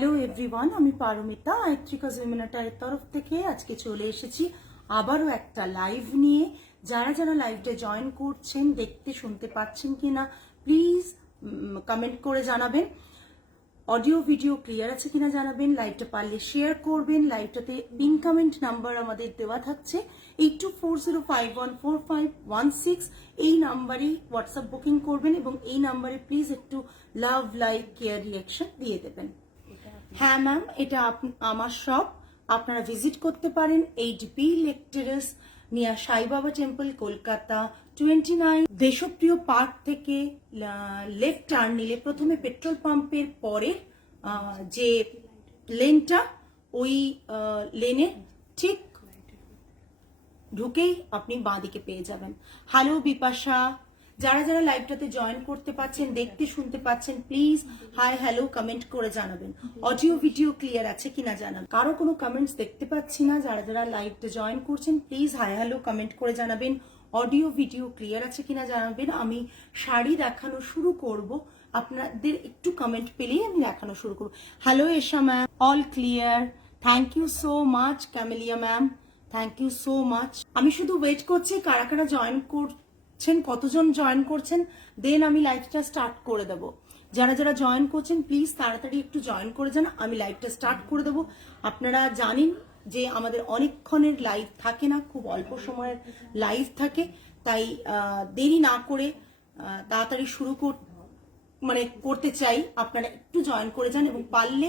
Hello everyone, আমি পারমিতা আইত্রিকা জুমিনাটারের তরফ থেকে আজকে চলে এসেছি আবারও একটা লাইভ নিয়ে। যারা যারা লাইভটা জয়েন করছেন, দেখতে শুনতে পাচ্ছেন কিনা প্লিজ কমেন্ট করে জানাবেন। অডিও ভিডিও ক্লিয়ার আছে কিনা জানাবেন। লাইভটা পারলে শেয়ার করবেন। লাইভটাতে পিন কমেন্ট নাম্বার আমাদের দেওয়া থাকছে 8240514516। এই নাম্বারেই হোয়াটসঅ্যাপ বুকিং করবেন এবং এই নাম্বারে প্লিজ একটু লাভ, লাইক, কেয়ার, রিয়াকশন দিয়ে দেবেন। হ্যাঁ ম্যাম, এটা আমার শপ। আপনারা ভিজিট করতে পারেন 8B lake terrace near Sai Baba temple, Kolkata 29। দেশপ্রিয় পার্ক থেকে লেফট টার্ন নিলে প্রথমে পেট্রোল পাম্পের পরে যে লেনটা, ওই লেনে ঠিক ঢুকেই আপনি বাঁদিকে পেয়ে যাবেন। হ্যালো বিপাশা, যারা যারা লাইভটাতে জয়েন করতে পাচ্ছেন, দেখতে শুনতে পাচ্ছেন, প্লিজ হাই হ্যালো কমেন্ট করে জানাবেন। অডিও ভিডিও ক্লিয়ার আছে কিনা জানাবেন। কারো কোনো কমেন্টস দেখতে পাচ্ছি না। যারা যারা লাইভটা জয়েন করছেন প্লিজ হাই হ্যালো কমেন্ট করে জানাবেন। অডিও ভিডিও ক্লিয়ার আছে কিনা জানাবেন। আমি শাড়ি দেখানো শুরু করব, আপনাদের একটু কমেন্ট পেলেই আমি দেখানো শুরু করব। Hello Esha ma'am, all clear, thank you so much. Camellia ma'am, thank you so much. আমি শুধু ওয়েট করছি কারা কারা জয়েন করছেন, কতজন জয়েন করছেন, দেন আমি লাইভটা স্টার্ট করে দেব। যারা যারা জয়েন করছেন প্লিজ তাড়াতাড়ি একটু জয়েন করে যান, আমি লাইভটা স্টার্ট করে দেব। আপনারা জানেন যে আমাদের অনেকক্ষণের লাইভ থাকে না, খুব অল্প সময়ের লাইভ থাকে, তাই দেরি না করে তাড়াতাড়ি শুরু করতে চাই। আপনারা একটু জয়েন করে যান এবং পারলে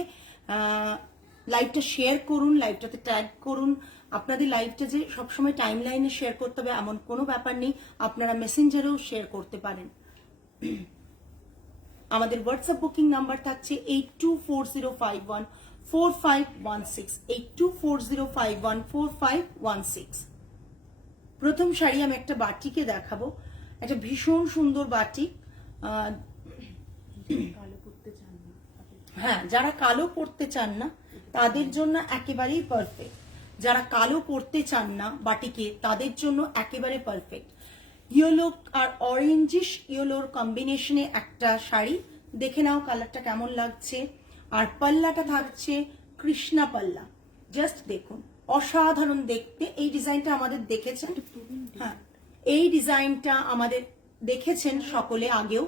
লাইভটা শেয়ার করুন, লাইভটাতে ট্যাগ করুন। আপনাদের লাইভটা যে সবসময় টাইম লাইনে শেয়ার করতে হবে এমন কোনো ব্যাপার নেই, আপনারা মেসেঞ্জারেও শেয়ার করতে পারেন। আমাদের হোয়াটসঅ্যাপ বুকিং নাম্বার থাকছে 8240514516, 8240514516। প্রথম শাড়ি আমি একটা বাটিকে দেখাবো, একটা ভীষণ সুন্দর বাটিক। হ্যাঁ, যারা কালো পরতে চান না তাদের জন্য একেবারেই পারফেক্ট। যারা কালো পরতে চান না বাটিকে, তাদের জন্য একেবারে পারফেক্ট। ইয়েলো আর অরেঞ্জিশ ইয়েলোর কম্বিনেশনে একটা শাড়ি, দেখে নাও কালারটা কেমন লাগছে। আর পাল্লাটা থাকছে কৃষ্ণা পাল্লা, জাস্ট দেখুন অসাধারণ দেখতে। এই ডিজাইনটা আমাদের দেখেছেন, হ্যাঁ এই ডিজাইনটা আমাদের দেখেছেন সকলে আগেও,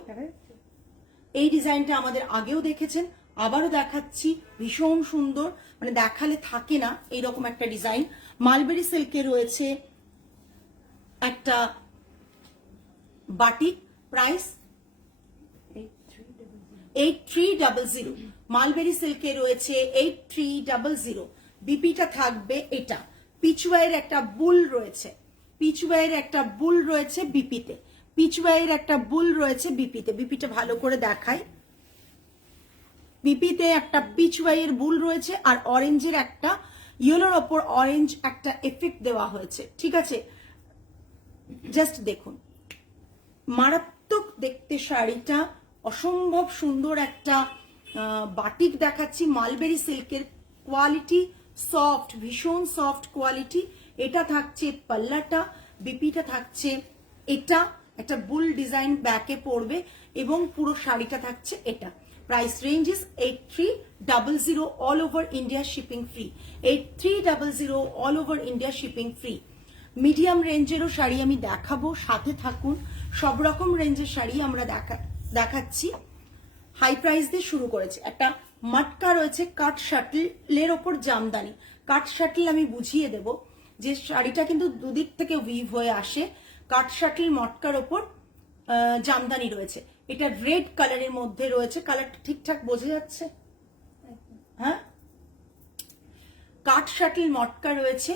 এই ডিজাইনটা আমাদের আগেও দেখেছেন, আবারও দেখাচ্ছি। ভীষণ সুন্দর, মানে দেখালে থাকে না এইরকম একটা ডিজাইন। মালবেরি সিল্কে রয়েছে একটা বাটিক, প্রাইস 8300। মালবেরি সিল্কে রয়েছে 8300। বিপিটা থাকবে এটা। পিচওয়াইয়ের একটা বুল রয়েছে, পিচওয়াইয়ের একটা বুল রয়েছে বিপিতে, পিচওয়াইয়ের একটা বুল রয়েছে বিপিতে। বিপিটা ভালো করে দেখাই। বিপিতে একটা পিচওয়াইয়ের বুল রয়েছে আর অরেঞ্জের একটা, ইয়েলোর ওপর অরেঞ্জ একটা এফেক্ট দেওয়া হয়েছে, ঠিক আছে। জাস্ট দেখুন, মারাত্মক দেখতে শাড়িটা, অসম্ভব সুন্দর একটা বাটিক দেখাচ্ছি। মালবেরি সিল্কের কোয়ালিটি সফট, ভীষণ সফট কোয়ালিটি। এটা থাকছে পাল্লাটা, বিপিটা থাকছে এটা, একটা বুল ডিজাইন ব্যাকে পড়বে এবং পুরো শাড়িটা থাকছে এটা। Price range is 8300, all over India shipping free. 8300 all over India shipping free. Medium রেঞ্জেরও শাড়ি আমি দেখাবো, সাথে থাকুন। সব রকম রেঞ্জের শাড়ি আমরা দেখাচ্ছি। হাই প্রাইস দিয়ে শুরু করেছে। একটা মাটকা রয়েছে কাট শাটলের ওপর জামদানি। কাট শাটল আমি বুঝিয়ে দেব যে শাড়িটা কিন্তু দুদিক থেকে উইভ হয়ে আসে। কাট শাটল মটকার ওপর জামদানি রয়েছে। এটা রেড কালারের মধ্যে রয়েছে, কালারটা ঠিকঠাক বোঝা যাচ্ছে? হ্যাঁ, কাট শাটল মটকা রয়েছে।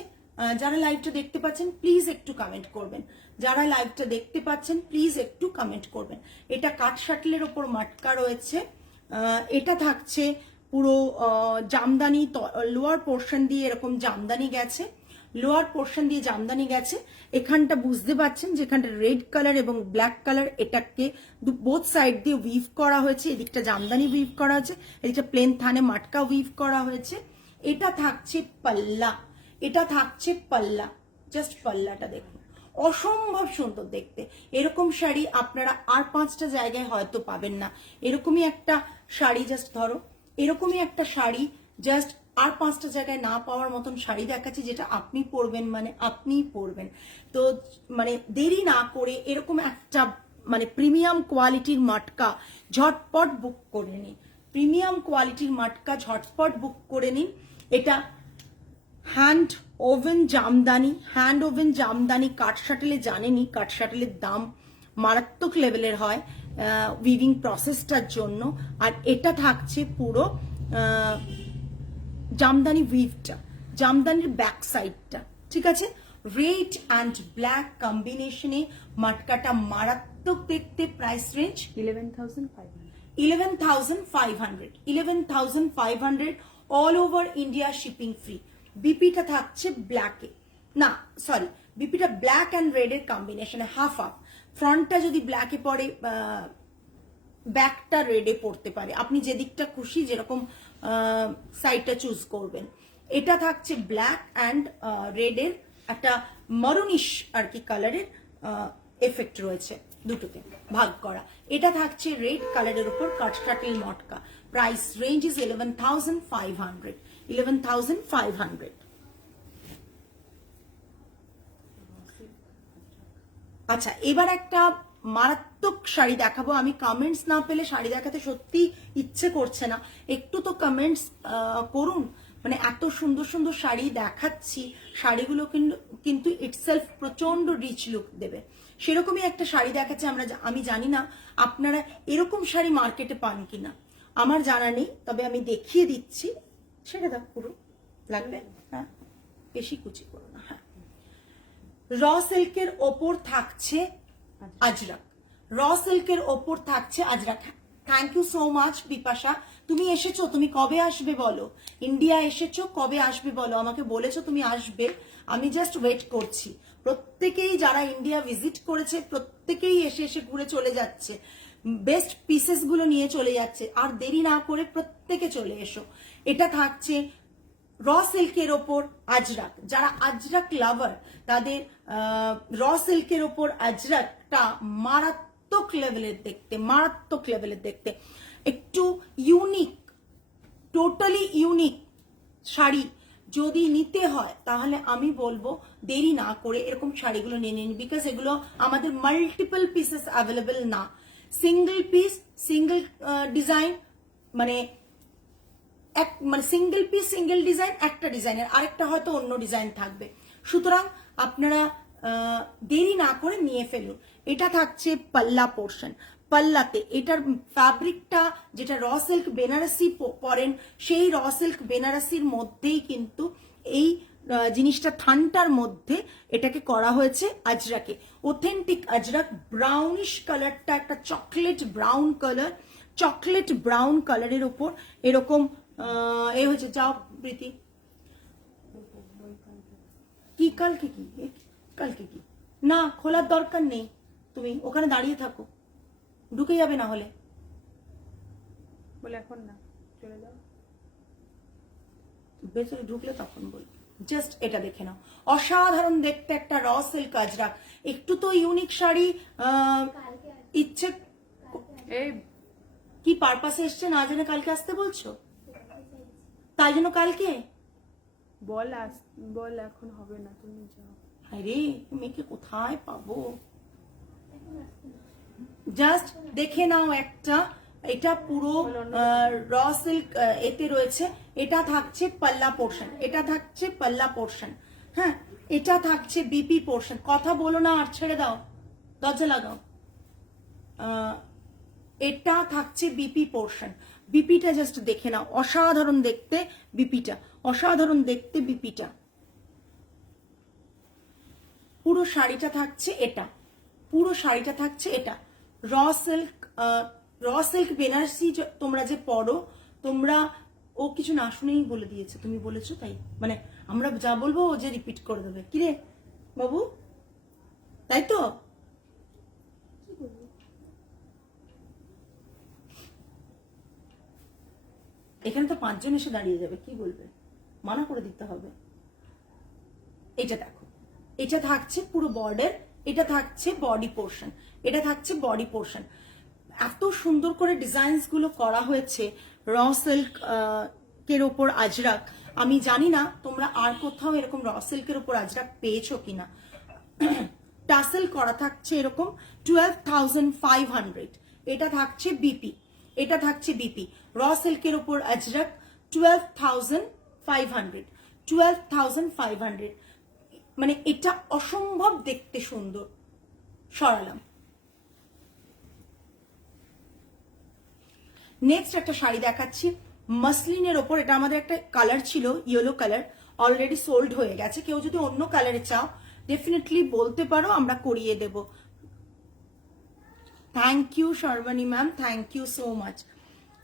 যারা লাইভটা দেখতে পাচ্ছেন প্লিজ একটু কমেন্ট করবেন। যারা লাইভটা দেখতে পাচ্ছেন প্লিজ একটু কমেন্ট করবেন। এটা কাট শাটলের ওপর মটকা রয়েছে। এটা থাকছে পুরো জামদানি, লোয়ার পোর্শন দিয়ে এরকম জামদানি গেছে, লোয়ার পোর্শন দিয়ে জামদানি গেছে। এখানটা বুঝতে পাচ্ছেন যেখানটা রেড কালার এবং ব্ল্যাক কালার, এটাকে বোথ সাইড দিয়ে উইভ করা হয়েছে। এদিকটা জামদানি উইভ করা হয়েছে, এদিকটা প্লেন থানে মাটকা উইভ করা হয়েছে। এটা থাকছে পাল্লা, এটা থাকছে পাল্লা, জাস্ট পাল্লাটা দেখুন, অসম্ভব সুন্দর দেখতে। এরকম শাড়ি আপনারা আর 5টা জায়গায় হয়তো পাবেন না। এরকমই একটা শাড়ি জাস্ট ধরো, এরকমই একটা শাড়ি জাস্ট আর 5টা জায়গায় না পাওয়ার মতন শাড়ি দেখাচ্ছি, যেটা আপনি পরবেন মানে আপনিই পরবেন। তো মানে দেরি না করে এরকম একটা মানে প্রিমিয়াম কোয়ালিটির মটকা ঝটপট বুক করে নিন। প্রিমিয়াম কোয়ালিটির মটকা ঝটপট বুক করে নিন। এটা hand woven Jamdani, hand woven Jamdani. কাঠ শাটেলে জানেনি, কাঠ শাটেলের দাম মারাত্মক লেভেলের হয় উইভিং প্রসেসটার জন্য। আর এটা থাকছে পুরো জামদানি উইভটা, জামদানির ব্যাক সাইডটা, ঠিক আছে। রেড অ্যান্ড ব্ল্যাক কম্বিনেশনে মটকাটা মারাত্মক দেখতে। Price range 11,500 11,500 all over India shipping free. বিপিটা থাকছে ব্ল্যাকে, না সরি, বিপিটা ব্ল্যাক অ্যান্ড রেডের কম্বিনেশনে হাফ হাফ। ফ্রন্টটা যদি ব্ল্যাকে পড়ে, ব্যাকটা রেডে পড়তে পারে, আপনি যে দিকটা খুশি যেরকম সাইডটা চুজ করবেন। এটা থাকছে ব্ল্যাক অ্যান্ড রেডের একটা মরুনিশ আর কি কালারের এফেক্ট রয়েছে, দুটোকে ভাগ করা। এটা থাকছে রেড কালারের উপর কাট শাটেল মটকা। Price range is 11,500 11,500। আচ্ছা, এবার একটা মারাত্মক শাড়ি দেখাবো। আমি কমেন্টস না পেলে শাড়ি দেখাতে সত্যি ইচ্ছে করছে না। একটু তো কমেন্টস করুন। মানে এত সুন্দর সুন্দর শাড়ি দেখাচ্ছি, শাড়িগুলো কিন্তু ইটসেলফ প্রচন্ড রিচ লুক দেবে। সেরকমই একটা শাড়ি দেখাচ্ছে। আমি জানি না আপনারা এরকম শাড়ি মার্কেটে পান কিনা, আমার জানা নেই, তবে আমি দেখিয়ে দিচ্ছি। সেটা দেখ, পুরো লাগবে, হ্যাঁ, বেশি কুচি করো না। হ্যাঁ, র সিল্কের ওপর থাকছে আজরাক, র সিল্কের ওপর থাকছে Ajrakh. Thank you so much Bipasha, তুমি এসেছো। তুমি কবে আসবে বলো? ইন্ডিয়া এসেছো, কবে আসবে বলো? আমাকে বলেছো তুমি আসবে, আমি জাস্ট ওয়েট করছি। প্রত্যেকেই যারা ইন্ডিয়া ভিজিট করেছে প্রত্যেকেই এসে এসে ঘুরে চলে যাচ্ছে, বেস্ট পিসেস গুলো নিয়ে চলে যাচ্ছে। আর দেরি না করে প্রত্যেকে চলে এসো। এটা থাকছে র সিল্কের ওপর আজরাক। যারা আজরাক লাভার তাদের র সিল্কের ওপর আজরাকটা মারাত্মক লেভেলের দেখতে, মারাত্মক লেভেলের দেখতে। একটু ইউনিক, টোটালি ইউনিক শাড়ি যদি নিতে হয় তাহলে আমি বলবো দেরি না করে এরকম শাড়িগুলো নিয়ে নিন। বিকজ এগুলো আমাদের মাল্টিপল পিসেস অ্যাভেলেবেল না, সিঙ্গেল পিস, সিঙ্গেল ডিজাইন, মানে সিঙ্গেল পিস সিঙ্গেল ডিজাইন, একটা ডিজাইনের আরেকটা হয়তো অন্য ডিজাইন থাকবে। সুতরাং আপনারা দেরি না করে নিয়ে ফেলুন। এটা থাকছে পাল্লা পোর্শন। পাল্লাতে এটার ফ্যাব্রিকটা যেটা র সিল্ক বেনারসি পরেন, সেই র সিল্ক বেনারসির মধ্যেই কিন্তু এই জিনিসটা থানটার মধ্যে এটাকে করা হয়েছে আজরাকে। অথেন্টিক আজরাক। ব্রাউনিশ কালারটা একটা chocolate brown colour, chocolate brown কালারের উপর এরকম এ হয়েছে। যাও প্রীতি, কি কালকে কি, কালকে কি না, খোলার দরকার নেই, তুমি ওখানে দাঁড়িয়ে থাকো, ঢুকে যাবে না হলে। বলে এখন না, চলে যাও, ভেতরে ঢুকলে তখন বলবি। জাস্ট এটা দেখে নাও, অসাধারণ দেখতে একটা র সিল্ক আজরাক। একটু তো ইউনিক শাড়ি ইচ্ছে। এই কি পারপাসে এসছে না জেনে কালকে আসতে বলছো? তাই জন্য কালকে বল এখন হবে না, তুমি যাও। আরে মেয়েকে কোথায় পাবো? জাস্ট দেখে নাও একটা। এটা পুরো র সিল্ক এতে রয়েছে। এটা থাকছে পাল্লা পোর্শন, এটা থাকছে পাল্লা পোর্শন। হ্যাঁ, এটা থাকছে বিপি পোর্শন। কথা বলো না আর ছেড়ে দাও, দরজা লাগাও। এটা থাকছে বিপি পোর্শন। বিপিটা জাস্ট দেখে নাও, অসাধারণ দেখতে বিপিটা, অসাধারণ দেখতে বিপিটা। পুরো শাড়িটা থাকছে এটা, পুরো শাড়িটা থাকছে এটা। র সিল্ক বেনারসি তোমরা যে পরো, তোমরা ও কিছু না শুনেই বলে দিয়েছে, তুমি বলেছো তাই, মানে আমরা যা বলবো ও যে রিপিট করে দেবে। কিরে বাবু, তাই তো? এখানে তো 5 জন এসে দাঁড়িয়ে যাবে, কি বলবে? মানা করে দিতে হবে। এটা দেখো, এটা থাকছে পুরো বর্ডার, এটা থাকছে বডি পোর্শন, এটা থাকছে বডি পোর্শন। এত সুন্দর করে ডিজাইনস গুলো করা হয়েছে র সিল্ক এর ওপর আজরাক। আমি জানি না তোমরা আর কোথাও এরকম র সিল্কের ওপর আজরাক পেয়েছো কিনা। টাসেল করা থাকছে এরকম 12,500। এটা থাকছে বিপি, এটা থাকছে বিপি। র সিল্কের ওপর আজরাক 12,500, 12,500। মানে এটা অসম্ভব দেখতে সুন্দর। সরালাম। নেক্সট একটা শাড়ি দেখাচ্ছি মাসলিনের ওপর। এটা আমাদের একটা কালার ছিল ইয়েলো কালার, অলরেডি সোল্ড হয়ে গেছে। কেউ যদি অন্য কালারে চাও ডেফিনেটলি বলতে পারো, আমরা করিয়ে দেব। Thank you Sharbani ma'am, thank you so much.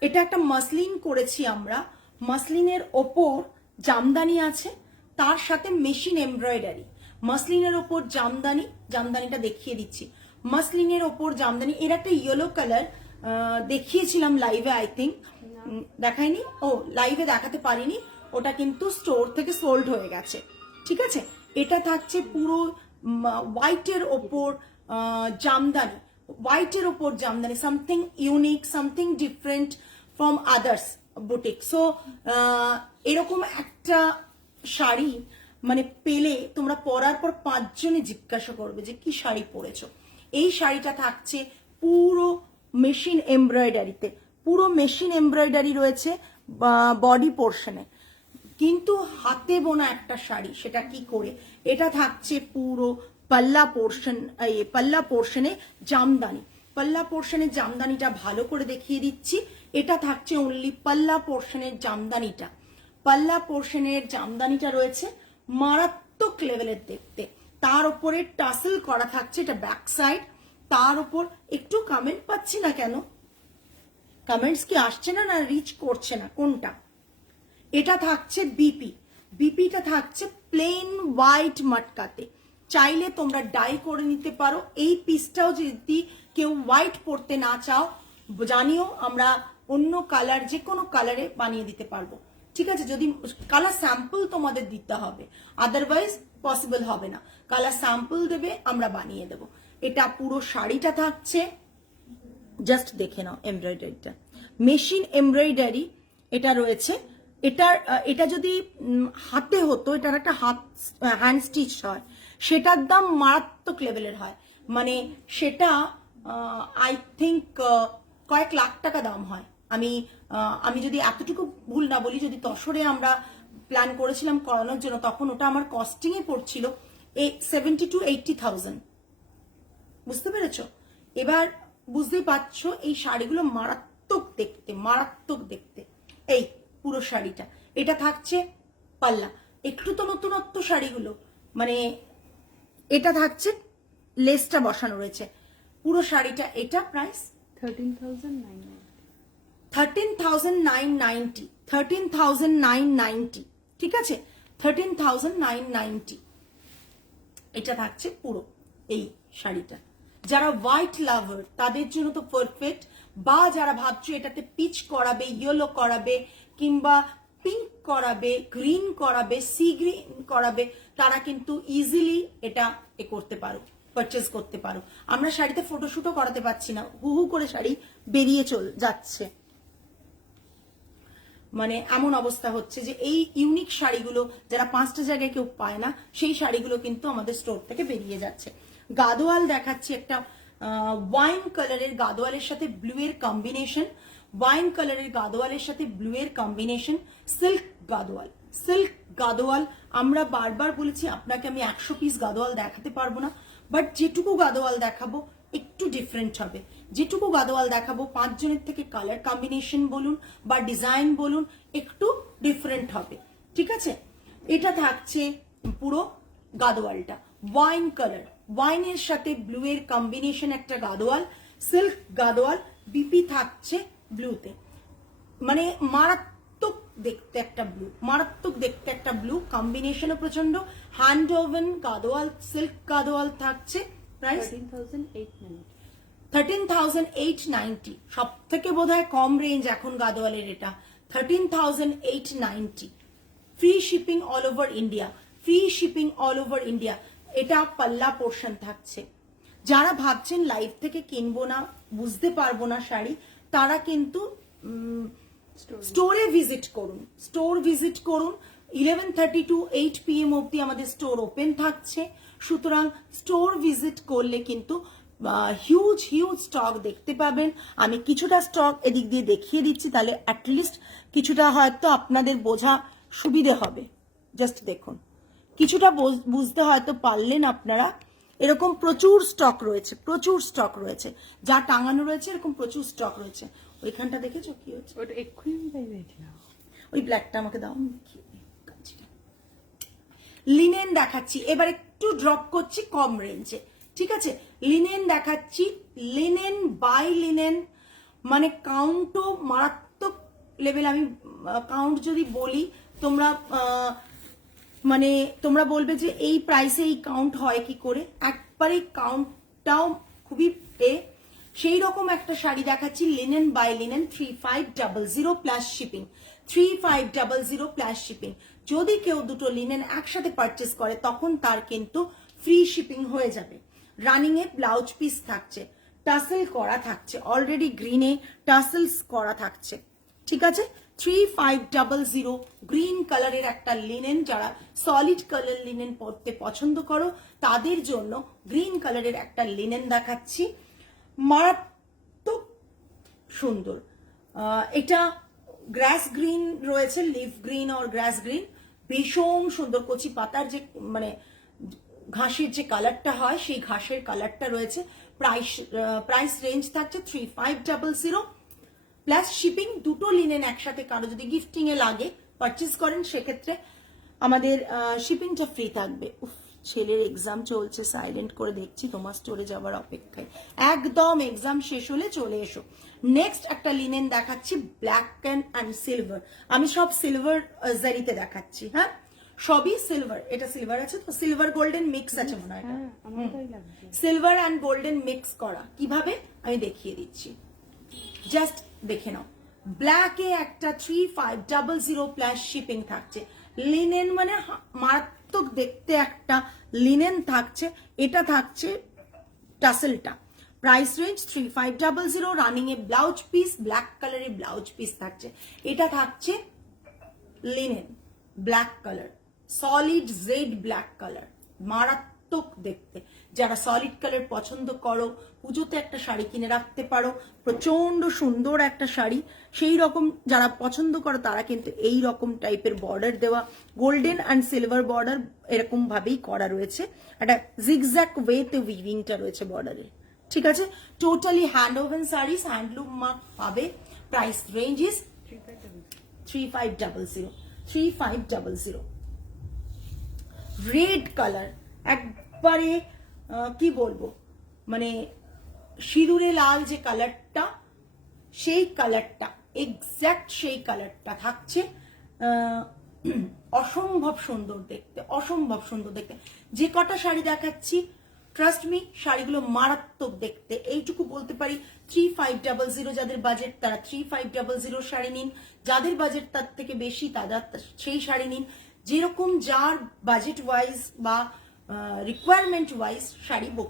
এটা একটা মাসলিন করেছি আমরা। মাসলিনের ওপর জামদানি আছে, তার সাথে মেশিন এমব্রয়ডারি। মাসলিনের ওপর জামদানি, জামদানিটা দেখিয়ে দিচ্ছি। মাসলিনের ওপর জামদানি, এর একটা ইয়েলো কালার দেখিয়েছিলাম লাইভে, আই থিঙ্ক দেখাইনি। ও লাইভে দেখাতে পারিনি, ওটা কিন্তু স্টোর থেকে সোল্ড হয়ে গেছে। ঠিক আছে, এটা থাকছে পুরো হোয়াইটের ওপর জামদানি, হোয়াইটের ওপর Jamdani, something unique, something different from others boutique. So এরকম একটা শাড়ি মানে পেলে তোমরা পরার পর 5 জনে জিজ্ঞাসা করবে যে কি শাড়ি পরেছো। এই শাড়িটা থাকছে পুরো মেশিন এমব্রয়ডারিতে, পুরো মেশিন এমব্রয়ডারি রয়েছে বডি পোর্শনে, কিন্তু হাতে বোনা একটা শাড়ি। সেটা কি করে? এটা থাকছে পুরো পাল্লা পোর্শন, পাল্লা পোর্শনে জামদানি। পাল্লা পোর্শনের জামদানিটা ভালো করে দেখিয়ে দিচ্ছি। এটা থাকছে অনলি পাল্লা পোর্শনের জামদানিটা। পাল্লা পোর্শনের জামদানিটা রয়েছে মারাত্মক লেভেলের দেখতে। তার উপরে টাসেল করা থাকছে, এটা ব্যাক সাইড। তার উপর একটু কমেন্ট পাচ্ছি না কেন, কমেন্টস কি আসছে না না রিচ করছে না, কোনটা? এটা থাকছে বিপি, বিপিটা থাকছে প্লেন হোয়াইট মটকাতে। চাইলে তোমরা ডাই করে নিতে পারো। এই পিসটাও যদি কেউ হোয়াইট পরতে না চাও জানিও, আমরা অন্য কালার, যে কোনো কালারে বানিয়ে দিতে পারবো। ঠিক আছে, যদি কালার স্যাম্পল তোমাদের দিতে হবে, আদারওয়াইজ পসিবল হবে না। কালার স্যাম্পল দেবে, আমরা বানিয়ে দেব। এটা পুরো শাড়িটা থাকছে, জাস্ট দেখে নাও এমব্রয়ডারিটা, মেশিন এমব্রয়ডারি এটা রয়েছে। এটা যদি হাতে হতো, এটার একটা হ্যান্ড স্টিচ হয়, সেটার দাম মারাত্মক লেভেলের হয়। মানে সেটা আই থিঙ্ক কয়েক লাখ টাকা দাম হয়। আমি যদি এতটুকু ভুল না বলি, যদি তসরে আমরা প্ল্যান করেছিলাম করানোর জন্য, তখন ওটা আমার কস্টিং এ পড়ছিল 70 to 80,000। বুঝতে পেরেছো? এবার বুঝতেই পারছো এই শাড়িগুলো মারাত্মক দেখতে, মারাত্মক দেখতে। এই পুরো শাড়িটা, এটা থাকছে পাল্লা। একটু তো নতুনত্ব শাড়িগুলো, মানে এটা থাকছে লেসটা বসানো রয়েছে পুরো শাড়িটা। এটা প্রাইস 13,990, 13,990। ঠিক আছে, 13,990 এটা থাকছে পুরো এই শাড়িটা। যারা হোয়াইট লাভার তাদের জন্য তো পারফেক্ট। বা যারা ভাবছো এটাতে পিচ করাবে, ইয়েলো করাবে, কিংবা পিঙ্ক করাবে, গ্রিন করাবে, সি গ্রিন করাবে, তারা কিন্তু ইজিলি এটা করতে পারো, পারচেজ করতে পারো। আমরা শাড়িতে ফটোশুটও করাতে পারছি না, হু হু করে শাড়ি বেরিয়ে যাচ্ছে। মানে এমন অবস্থা হচ্ছে যে এই ইউনিক শাড়িগুলো যারা 5টা জায়গায় কেউ পায় না, সেই শাড়িগুলো কিন্তু আমাদের স্টোর থেকে বেরিয়ে যাচ্ছে। গাদোয়াল দেখাচ্ছি, একটা ওয়াইন কালারের গাদোয়ালের সাথে ব্লু এর কম্বিনেশন, ওয়াইন কালারের গাদোয়ালের সাথে ব্লু এর combination, silk Gadwal. Silk Gadwal আমরা বারবার বলেছি আপনাকে আমি 100 পিস গাদোয়াল দেখাতে পারবো না, বাট যেটুকু গাদোয়াল দেখাবো একটু ডিফারেন্ট হবে। যেটুকু গাদোয়াল দেখাবো 5 জনের থেকে কালার কম্বিনেশন বলুন বা ডিজাইন বলুন একটু ডিফারেন্ট হবে। ঠিক আছে, এটা থাকছে পুরো গাদোয়ালটা ওয়াইন কালার, ওয়াইনের সাথে ব্লু এর কম্বিনেশন একটা গাদোয়াল, সিল্ক গাদোয়াল, বিপি থাকছে ব্লুতে। মানে মারাত্মক দেখতে একটা ব্লু, মারাত্মক দেখতে একটা ব্লু, কম্বিনেশনও প্রচন্ড। Hand woven Gadwal, silk Gadwal থাকছে প্রাইস 13,890। সব থেকে বোধহয় কম রেঞ্জ এখন গাদোয়ালের এটা, 13,890। Free shipping all over India, free shipping all over India. এটা পাল্লা পোর্শন থাকছে, যারা ভাবছেন লাইভ থেকে কিনবো না, বুঝতে পারবো না শাড়ি, তারা কিন্তু স্টোরে ভিজিট করুন। স্টোর ভিজিট করুন। 11:30 to 8 PM অবধি আমাদের স্টোর ওপেন থাকছে। সুতরাং স্টোর ভিজিট করলে কিন্তু হিউজ স্টক দেখতে পাবেন। আমি কিছুটা স্টক এদিক দিয়ে দেখিয়ে দিচ্ছি, তাহলে অ্যাটলিস্ট কিছুটা হয়তো আপনাদের বোঝা সুবিধে হবে। জাস্ট দেখুন, কিছুটা বুঝতে হয়তো পারলেন আপনারা। এরকম প্রচুর স্টক রয়েছে, যা টাঙানো রয়েছে এরকম প্রচুর স্টক রয়েছে। ওইখানটা দেখেছো কি হচ্ছে? ওটা এক্ষুনি আমি তাই দেখলাম। ওই ব্ল্যাকটা আমাকে দাও, লিনেন দেখাচ্ছি। এবার একটু ড্রপ করছি কম রেঞ্জে, ঠিক আছে? লিনেন দেখাচ্ছি, লিনেন বাই লিনেন, মানে কাউন্টও মারাত্মক লেভেল। আমি কাউন্ট যদি বলি তোমরা মানে তোমরা বলবে যে এই প্রাইসে এই কাউন্ট হয় কি করে। একবারে কাউন্টটাও খুবই সেই রকম একটা শাড়ি দেখাচ্ছি, linen by linen 3500 plus shipping. 3500 plus shipping. যদি কেউ দুটো লিনেন একসাথে পারচেস করে তখন তার কিন্তু ফ্রি শিপিং হয়ে যাবে। রানিং এ ব্লাউজ পিস থাকছে, টাসেল করা থাকছে, অলরেডি গ্রিনে টাসেলস করা থাকছে, ঠিক আছে? 3500 গ্রিন কালারের একটা লিনেন। যারা সলিড কালার লিনেন পরতে পছন্দ করো তাদের জন্য গ্রিন কালারের একটা লিনেন দেখাচ্ছি, মারাত্মক সুন্দর। এটা গ্রাস গ্রিন রয়েছে, লিফ গ্রিন আর গ্রাস গ্রিন, ভীষণ সুন্দর। কচি পাতার যে মানে ঘাসের যে কালারটা হয় সেই ঘাসের কালারটা রয়েছে। প্রাইস রেঞ্জ থাকছে 3500 প্লাস শিপিং। দুটো লিনেন একসাথে কারো যদি গিফটিং এ লাগে পারচেস করেন সেক্ষেত্রে আমাদের শিপিংটা ফ্রি থাকবে। ছেলের এক্সাম চলছে, সাইলেন্ট করে দেখছি, তোমার স্টোরে যাওয়ার অপেক্ষায়। একদম এক্সাম শেষ হলে চলে এসো। নেক্সট একটা লিনেন দেখাচ্ছি, ব্ল্যাক অ্যান্ড সিলভার। আমি সব সিলভার জারিতে দেখাচ্ছি, হ্যাঁ সবই সিলভার। এটা সিলভার আছে তো, সিলভার গোল্ডেন মিক্স আছে মনে হয়। সিলভার অ্যান্ড গোল্ডেন মিক্স করা কিভাবে আমি দেখিয়ে দিচ্ছি, জাস্ট দেখে নাও। ব্ল্যাকে একটা 3500 প্লাস শিপিং থাকছে। লিনেন মানে মারাত্মক দেখতে একটা লিনেন থাকছে। এটা থাকছে টাসেলটা। Price range 3500। Running a blouse piece, black কালারের ব্লাউজ পিস থাকছে। এটা থাকছে linen black colour, solid jet black colour, মারাত্মক দেখতে। যারা সলিড কালার পছন্দ করো, পুজোতে একটা শাড়ি কিনে রাখতে পারো, প্রচন্ড সুন্দর একটা শাড়ি। সেই রকম যারা পছন্দ করো তারা কিন্তু এই রকম টাইপের বর্ডার দেওয়া, গোল্ডেন অ্যান্ড সিলভার বর্ডার এরকম ভাবেই করা রয়েছে। একটা জিগজ্যাক ওয়েতে উইভিংটা রয়েছে বর্ডারে, ঠিক আছে? Totally hand woven saris, handloom mark পাবে। Price range is 3500। Red colour, একবারে কি বলবো, মানে সিঁদুরে লাল যে কালারটা, সেই কালারটা এক্স্যাক্ট সেই কালারটা থাকছে। অসম্ভব সুন্দর দেখতে, অসম্ভব সুন্দর দেখতে। যে কটা শাড়ি দেখাচ্ছি ট্রাস্ট মি শাড়িগুলো মারাত্মক দেখতে। এইটুকু বলতে পারি 3500 যাদের বাজেট তারা 3500 শাড়ি নিন। যাদের বাজেট তার থেকে বেশি তারা সেই শাড়ি নিন। যেরকম যার বাজেট ওয়াইজ বা রিকোয়ারমেন্ট ওয়াইজ শাড়ি বুক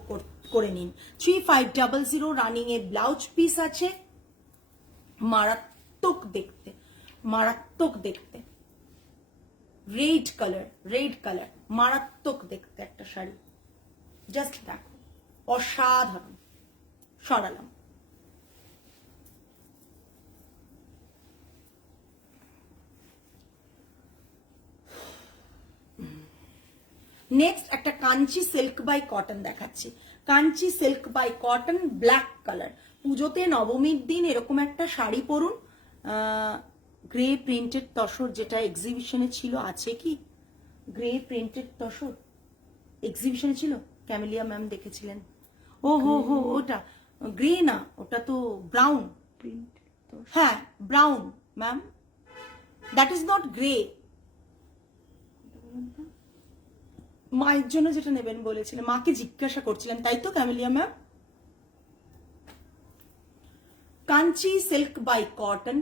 করে নিন। 3500 রানিং এ ব্লাউজ পিস আছে, মারাত্মক দেখতে, মারাত্মক দেখতে। রেড কালার মারাত্মক দেখতে একটা শাড়ি। জাস্ট দেখো, অসাধারণ। সরালাম। নেক্সট একটা কাঞ্চি সিল্ক বাই কটন দেখাচ্ছি। Kanchi silk by cotton black colour. পুজোতে নবমীর দিন এরকম একটা শাড়ি পরুন। গ্রে প্রিন্টেড তসর যেটা এক্সিবিশনে ছিল, আছে কি গ্রে প্রিন্টেড তসর? এক্সিবিশনে ছিল, ক্যামেলিয়া ম্যাম দেখেছিলেন। ও হো ওটা গ্রে না, ওটা তো ব্রাউন। হ্যাঁ brown ma'am, that is not grey. মায়ের জন্য যেটা নেবেন বলেছিলেন, মাকে জিজ্ঞাসা করছিলেন তাই তো Camellia ma'am? Kanchi silk by cotton,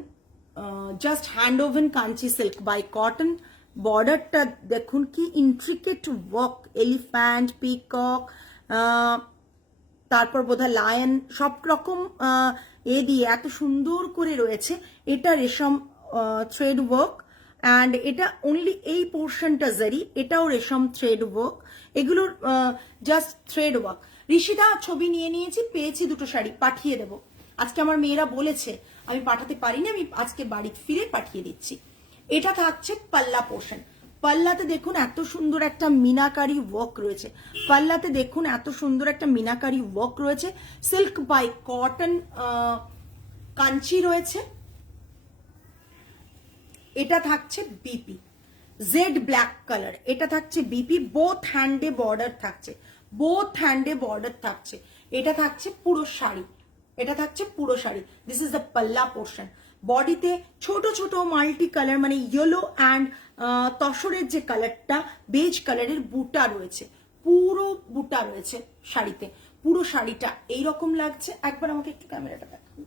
just hand woven Kanchi silk by cotton. বর্ডারটা দেখুন কি ইন্ট্রিকেট ওয়ার্ক, এলিফ্যান্ট, পিকক, তারপর বোধহয় লায়ন, সব রকম এ দিয়ে এত সুন্দর করে রয়েছে। এটা রেশম থ্রেড ওয়ার্ক, অ্যান্ড এটা অনলি এই পোর্শনটা জারি, এটাও রেশম থ্রেড ওয়ার্ক, এগুলোর জাস্ট থ্রেড ওয়ার্ক। ঋষিদা ছবি নিয়ে নিয়েছি, পেয়েছি দুটো শাড়ি, পাঠিয়ে দেবো। আজকে আমার মেয়েরা বলেছে আমি পাঠাতে পারিনি, আমি আজকে বাড়ি ফিরে পাঠিয়ে দিচ্ছি। এটা থাকছে পাল্লা পোর্শন। পাল্লাতে দেখুন এত সুন্দর একটা মিনাকারি ওয়ার্ক রয়েছে, পাল্লাতে দেখুন এত সুন্দর একটা মিনাকারি ওয়ার্ক রয়েছে। সিল্ক বাই কটন কাঞ্চি রয়েছে। এটা থাকছে বিপি জেড ব্ল্যাক কালার, এটা থাকছে বিপি, বোথ হ্যান্ডে বর্ডার থাকছে, বোথ হ্যান্ডে বর্ডার থাকছে। এটা থাকছে পুরো শাড়ি, এটা থাকছে পুরো শাড়ি। দিস ইজ দ্য পাল্লা পোর্শন। বডিতে ছোট ছোট মাল্টি কালার মানে ইয়েলো অ্যান্ড তসরের যে কালারটা বেজ কালারের বুটা রয়েছে, পুরো বুটা রয়েছে শাড়িতে। পুরো শাড়িটা এইরকম লাগছে। একবার আমাকে একটু ক্যামেরাটা দেখান।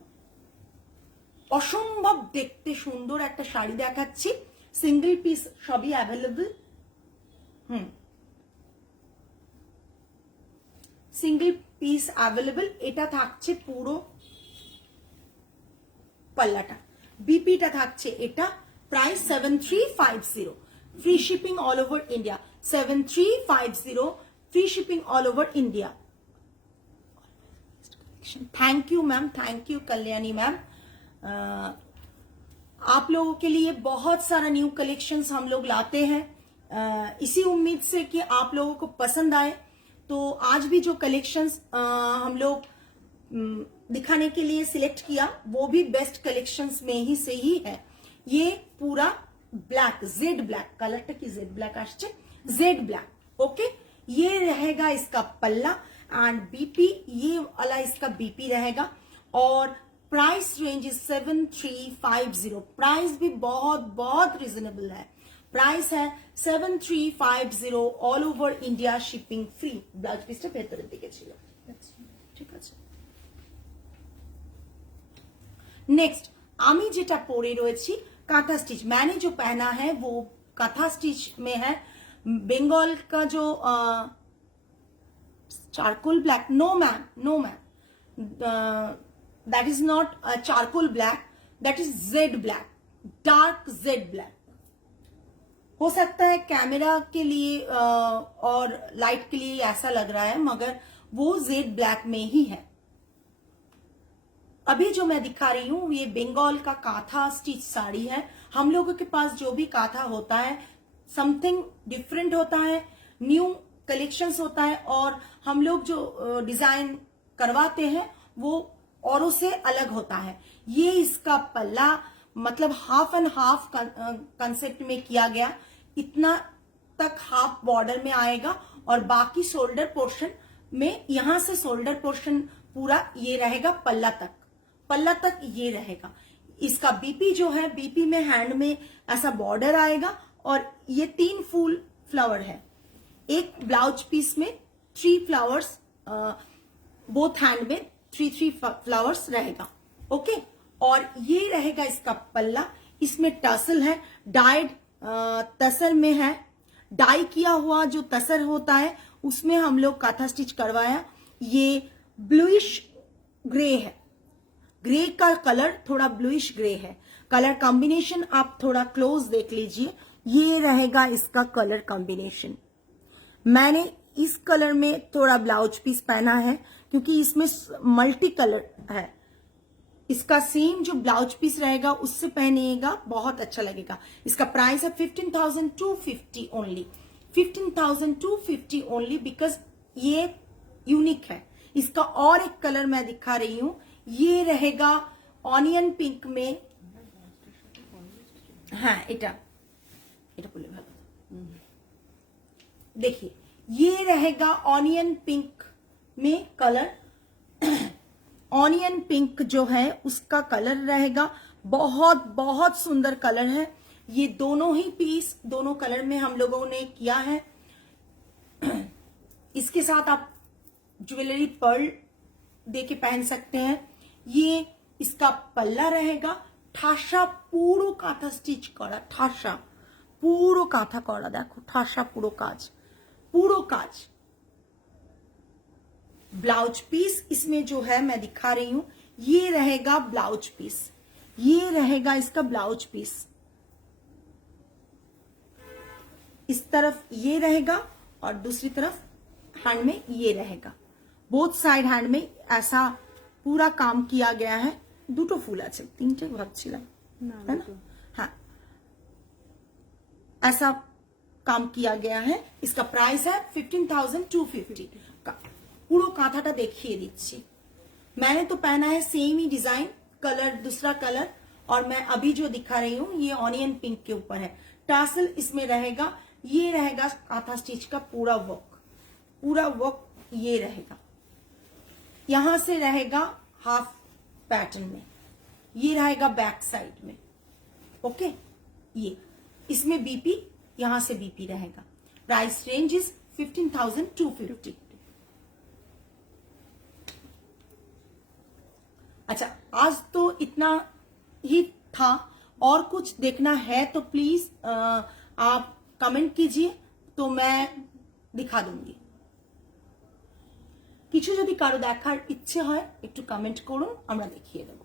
অসম্ভব দেখতে সুন্দর একটা শাড়ি দেখাচ্ছি, সিঙ্গেল পিস সবই অ্যাভেলেবল। Single piece available. এটা থাকছে পুরো পাল্লাটা। বিপিটা থাকছে এটা, price 7350, free shipping all over India. 7350, free shipping all over India. Thank you ma'am, thank you Kalyani ma'am. आप लोगों के लिए बहुत सारा न्यू कलेक्शंस हम लोग लाते हैं, इसी उम्मीद से कि आप लोगों को पसंद आए। तो आज भी जो कलेक्शंस हम लोग दिखाने के लिए सिलेक्ट किया वो भी बेस्ट कलेक्शंस में ही से ही है। ये पूरा ब्लैक जेड ब्लैक कलर की जेड ब्लैक आश्चे जेड ब्लैक। ओके, ये रहेगा इसका पल्ला एंड बीपी, ये वाला इसका बीपी रहेगा। और प्राइस रेंज इज 7350। प्राइस भी बहुत बहुत रिजनेबल है, प्राइस है 7350 all over India, shipping free. Blouse पिसটা ভেতরের দিকে ছিল, ঠিক আছে। नेक्स्ट आमी जेटा परे रही कांथा स्टिच, मैंने जो पहना है वो कांथा स्टिच में है। बंगाल का जो charcoal black, no ma'am, no ma'am, that is not charcoal black, that is jade black, dark jade black. हो सकता है कैमरा के लिए और लाइट के लिए ऐसा लग रहा है, मगर वो जेड ब्लैक में ही है। अभी जो मैं दिखा रही हूँ ये बंगाल का कांथा स्टिच साड़ी है। हम लोगों के पास जो भी कांथा होता है समथिंग डिफरेंट होता है, न्यू कलेक्शंस होता है, और हम लोग जो डिजाइन करवाते हैं वो औरों से अलग होता है। ये इसका पल्ला मतलब हाफ एंड हाफ कंसेप्ट में किया गया, इतना तक हाफ बॉर्डर में आएगा और बाकी शोल्डर पोर्शन में, यहां से शोल्डर पोर्शन पूरा ये रहेगा पल्ला तक, पल्ला तक ये रहेगा। इसका बीपी जो है, बीपी में हैंड में ऐसा बॉर्डर आएगा और ये 3 फूल फ्लावर है। एक ब्लाउज पीस में 3 फ्लावर्स, बोथ हैंड में 3 फ्लावर्स रहेगा। ओके, और ये रहेगा इसका पल्ला। इसमें टसल है, डाइड तसर में है, डाई किया हुआ जो तसर होता है उसमें हम लोग कांथा स्टिच करवाया। ये ब्लूइश ग्रे है, ग्रे का कलर थोड़ा ब्लूइश ग्रे है। कलर कॉम्बिनेशन आप थोड़ा क्लोज देख लीजिए, ये रहेगा इसका कलर कॉम्बिनेशन। मैंने इस कलर में थोड़ा ब्लाउज पीस पहना है क्योंकि इसमें मल्टी कलर है। इसका सेम जो ब्लाउज पीस रहेगा उससे पहनिएगा, बहुत अच्छा लगेगा। इसका प्राइस है 15,250 ओनली, 15,250 ओनली, बिकॉज ये यूनिक है। इसका और एक कलर मैं दिखा रही हूं, ये रहेगा ऑनियन पिंक में। हाँ, এটা বলে ভালো। देखिए ये रहेगा ऑनियन पिंक में कलर, ऑनियन पिंक जो है उसका कलर रहेगा, बहुत बहुत सुंदर कलर है। ये दोनों ही पीस दोनों कलर में हम लोगों ने किया है। इसके साथ आप ज्वेलरी पर्ल देके पहन सकते हैं। ये इसका पल्ला रहेगा, ठासा পুরো কাঁথা স্টিচ করা, ঠাসা পুরো কাঁথা করা, দেখো ঠাসা পুরো কাজ, পুরো কাজ। ब्लाउज पीस इसमें जो है मैं दिखा रही हूं, ये रहेगा ब्लाउज पीस, ये रहेगा इसका ब्लाउज पीस। इस तरफ ये रहेगा और दूसरी तरफ हैंड में ये रहेगा। बोथ साइड हैंड में ऐसा पूरा काम किया गया है। দুটো ফুল আছে, তিনটে ভাবছিলাম, है ना? हाँ, ऐसा काम किया गया है। इसका प्राइस है 15,250 का। पूरा कांथाटा देखिए दीजिए। मैंने तो पहना है सेम ही डिजाइन, कलर दूसरा कलर, और मैं अभी जो दिखा रही हूं ये ऑनियन पिंक के ऊपर है। टासल इसमें रहेगा, ये रहेगा कांथा स्टिच का पूरा वर्क, पूरा वर्क ये रहेगा। यहां से रहेगा हाफ पैटर्न में, ये रहेगा बैक साइड में। ओके, ये इसमें बीपी, यहां से बीपी रहेगा। Price range is 15,250। अच्छा, आज तो इतना ही था। और कुछ देखना है तो प्लीज आप कमेंट कीजिए, तो मैं दिखा दूंगी। কিছু যদি কারো দেখার ইচ্ছে হয় একটু কমেন্ট করুন, আমরা দেখিয়ে দেব।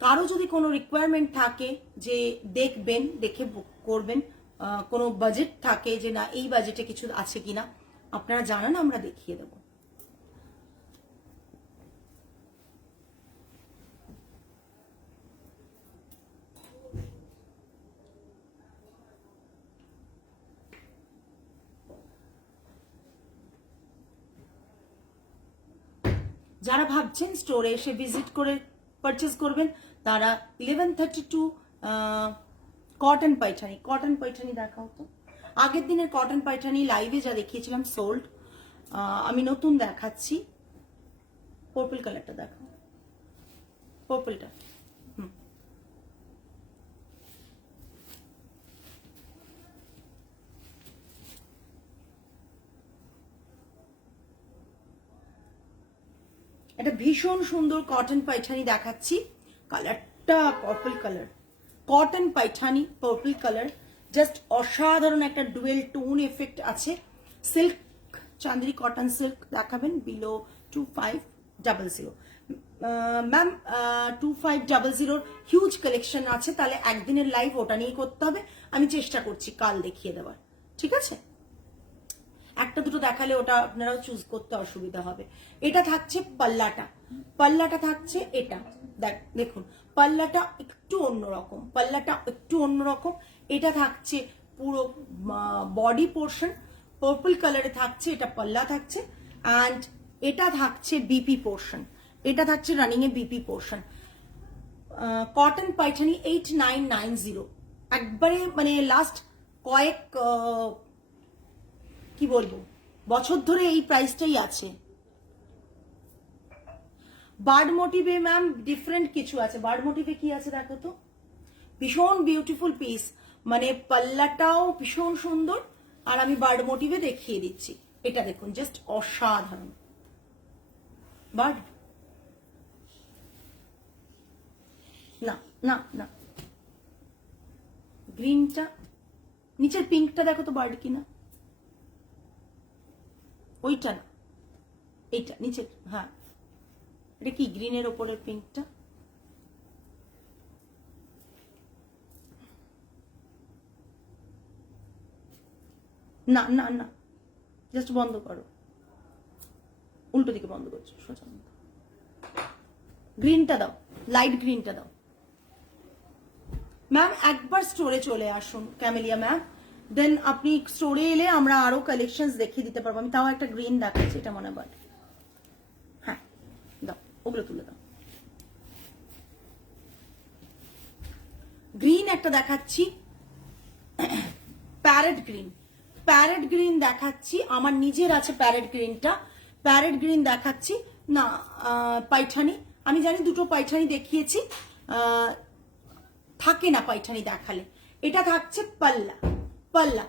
কারো যদি কোনো রিকোয়ারমেন্ট থাকে যে দেখবেন, দেখে বুক করবেন, কোনো বাজেট থাকে যে না এই বাজেটে কিছু আছে কিনা আপনারা জানান, আমরা দেখিয়ে দেব। যারা ভাবছেন স্টোরে এসে ভিজিট করে পারচেজ করবেন তারা 1132 কটন পাইঠানি, কটন পাইঠানি দেখাও তো। আগের দিনের কটন পাইঠানি লাইভে যা দেখিয়েছিলাম সোল্ড, আমি নতুন দেখাচ্ছি। পার্পল কালারটা দেখাও, পার্পলটা। এটা ভীষণ সুন্দর কটন পাইঠানি দেখাচ্ছি। কালারটা purple colour, cotton Paithani purple colour, just অসাধারণ একটা ডুয়েল টোন এফেক্ট আছে। সিল্ক, চান্দেরি কটন সিল্ক দেখাবেন বিলো 2500। ম্যাম 2500 হিউজ কালেকশন আছে, তাহলে একদিনের লাইভ ওটা নিয়ে করতে হবে। আমি চেষ্টা করছি কাল দেখিয়ে দেওয়ার, ঠিক আছে? একটা দুটো দেখালে ওটা আপনারাও চুজ করতে অসুবিধা হবে। এটা থাকছে পাল্লাটা, পাল্লাটা থাকছে এটা, দেখুন পাল্লাটা একটু অন্যরকম, পাল্লাটা একটু অন্যরকম। এটা থাকছে পুরো বডি পোর্শন, পার্পল কালারে থাকছে, এটা পাল্লা থাকছে। অ্যান্ড এটা থাকছে বিপি পোর্শন, এটা থাকছে রানিং এ বিপি পোর্শন। কটন পাইঠানি 8990, একবারে মানে লাস্ট কয়েক কি বলবো বছর ধরে এই প্রাইসটাই আছে। বার্ড মোটিভে ম্যাম ডিফারেন্ট কিছু আছে। বার্ড মোটিভে কি আছে দেখো তো, ভীষণ বিউটিফুল পিস, মানে পাল্লাটাও ভীষণ সুন্দর। আর আমি বার্ড মোটিভে দেখিয়ে দিচ্ছি, এটা দেখুন জাস্ট অসাধারণ। বার্ড না না না, গ্রিনটা, নিচের পিঙ্কটা দেখো তো বার্ড কিনা, ওইটা না, এইটা নিচে। হ্যাঁ, এটা কি গ্রিনের ওপরের পিঙ্কটা? না না না, জাস্ট বন্ধ করো, উল্টো দিকে বন্ধ করছো, সোজা বন্ধ। গ্রিনটা দাও, লাইট গ্রিনটা দাও। ম্যাম একবার স্টোরে চলে আসুন ক্যামেলিয়া ম্যাম, দেন আপনি স্টোরে এলে আমরা আরো কালেকশন দেখিয়ে দিতে পারবো। আমি তাও একটা গ্রিন দেখাচ্ছি, এটা মনে হয়। হ্যাঁ দাও, ওগুলো তুলে দাও। গ্রিন একটা দেখাচ্ছি, প্যারেট গ্রিন, প্যারেট গ্রিন দেখাচ্ছি। আমার নিজের আছে প্যারেট গ্রিনটা, প্যারেট গ্রিন দেখাচ্ছি না। পাইঠানি আমি জানি, দুটো পাইঠানি দেখিয়েছি, থাকে না পাইঠানি দেখালে। এটা থাকছে পাল্লা, পাল্লা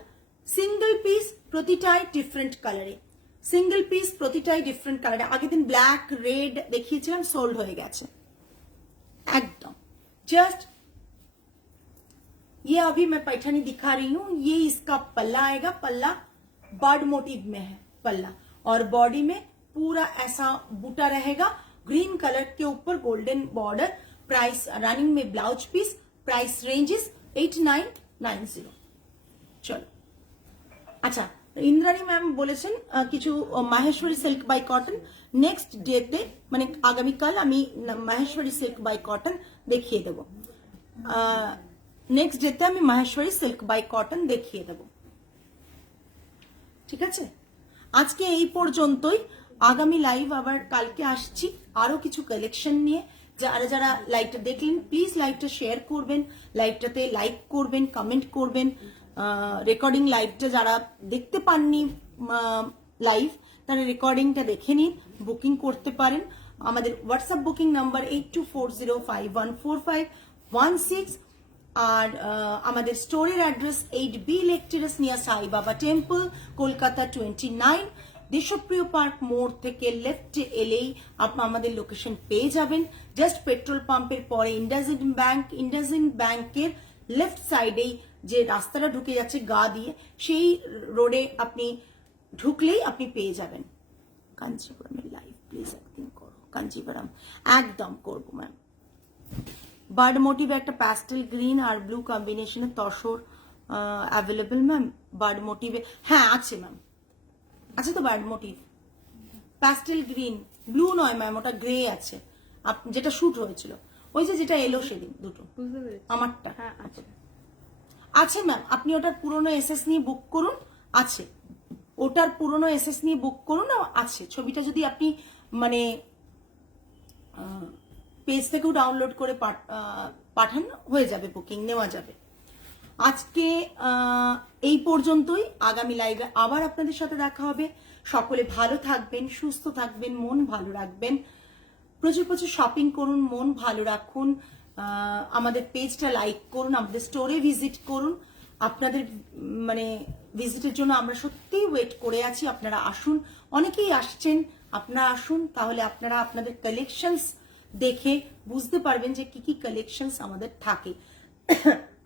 সিঙ্গেল পিস, প্রতিটাই ডিফারেন্ট কালারে, সিঙ্গেল পিস প্রতিটাই ডিফারেন্ট কালারে। আগের দিন ব্ল্যাক রেড দেখিয়েছিলাম, সোল্ড হয়ে গেছে একদম। जस्ट ये अभी मैं पैठानी दिखा रही हूं, ये इसका पल्ला आएगा, पल्ला बर्ड मोटिव में है पल्ला, और बॉडी में पूरा ऐसा बूटा रहेगा ग्रीन कलर के ऊपर गोल्डन बॉर्डर। प्राइस रनिंग में ब्लाउज पीस, प्राइस रेंजेस 8990। চলো আচ্ছা, ইন্দ্রাণী ম্যাম বলেছেন কিছু Maheshwari silk by cotton next ডেতে, মানে আগামীকাল আমি মাহেশ্বরী সিল্ক বাই কটন দেখিয়ে দেব। নেক্সট ডেতে আমি মাহেশ্বরী সিল্ক বাই কটন দেখিয়ে দেব, ঠিক আছে? আজকে এই পর্যন্তই। আগামী লাইভ আবার কালকে আসছি আরো কিছু কালেকশন নিয়ে। যারা যারা লাইভটা দেখলেন প্লিজ লাইভটা শেয়ার করবেন, লাইভটাতে লাইক করবেন, কমেন্ট করবেন। রেকর্ডিং লাইভটা যারা দেখতে পাননি লাইভ, তারা রেকর্ডিংটা দেখে নিন, বুকিং করতে পারেন। আমাদের হোয়াটসঅ্যাপ বুকিং নাম্বার 8240514516, আর আমাদের স্টোরের address 8B lake terrace near সাই বাবা টেম্পল, কলকাতা 29। দেশপ্রিয় পার্ক মোড় থেকে লেফটে এলেই আপনি আমাদের লোকেশন পেয়ে যাবেন। জাস্ট পেট্রোল পাম্পের পরে ইন্ডাসইন্ড ব্যাংকের লেফট সাইডেই যে রাস্তাটা ঢুকে যাচ্ছে গা দিয়ে, সেই রোডে আপনি ঢুকলেই আপনি পেয়ে যাবেন। কাঞ্চিপুরমের লাইভ প্লিজ একদিন করো, কাঞ্চিপুরম একদম করবো ম্যাম। বার্ড মোটিভ একটা প্যাস্টেল গ্রিন আর ব্লু কম্বিনেশনের তসর অ্যাভেলেবল ম্যাম। বার্ড মোটিভে হ্যাঁ আছে ম্যাম, আছে তো bird motif. Pastel green, blue নয় ম্যাম, ওটা গ্রে আছে, যেটা শুট হয়েছিল, ওই যে যেটা এলো সেদিন দুটো, বুঝতে পেরেছি। আমারটা হ্যাঁ আছে। আছে ম্যাম। আপনি ওটার পুরনো এসএস নিয়ে বুক করুন, আছে ওটার পুরনো এসএস নিয়ে বুক করুন, আছে। ছবিটা যদি আপনি মানে পেজ থেকেও ডাউনলোড করে পাঠান, হয়ে যাবে, বুকিং নেওয়া যাবে। আজকে এই পর্যন্তই। আগামী লাইভে আবার আপনাদের সাথে দেখা হবে। সকলে ভালো থাকবেন, সুস্থ থাকবেন, মন ভালো রাখবেন, প্রচুর প্রচুর শপিং করুন, মন ভালো রাখুন। আমাদের পেজটা লাইক করুন, আমাদের স্টোরে ভিজিট করুন। আপনাদের মানে ভিজিটের জন্য আমরা সত্যিই ওয়েট করে আছি। আপনারা আসুন, অনেকেই আসছেন, আপনারা আসুন, তাহলে আপনারা আপনাদের কালেকশনস দেখে বুঝতে পারবেন যে কি কি কালেকশনস আমাদের থাকে।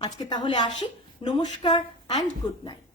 আজকে তাহলে আসি, নমস্কার অ্যান্ড গুড নাইট।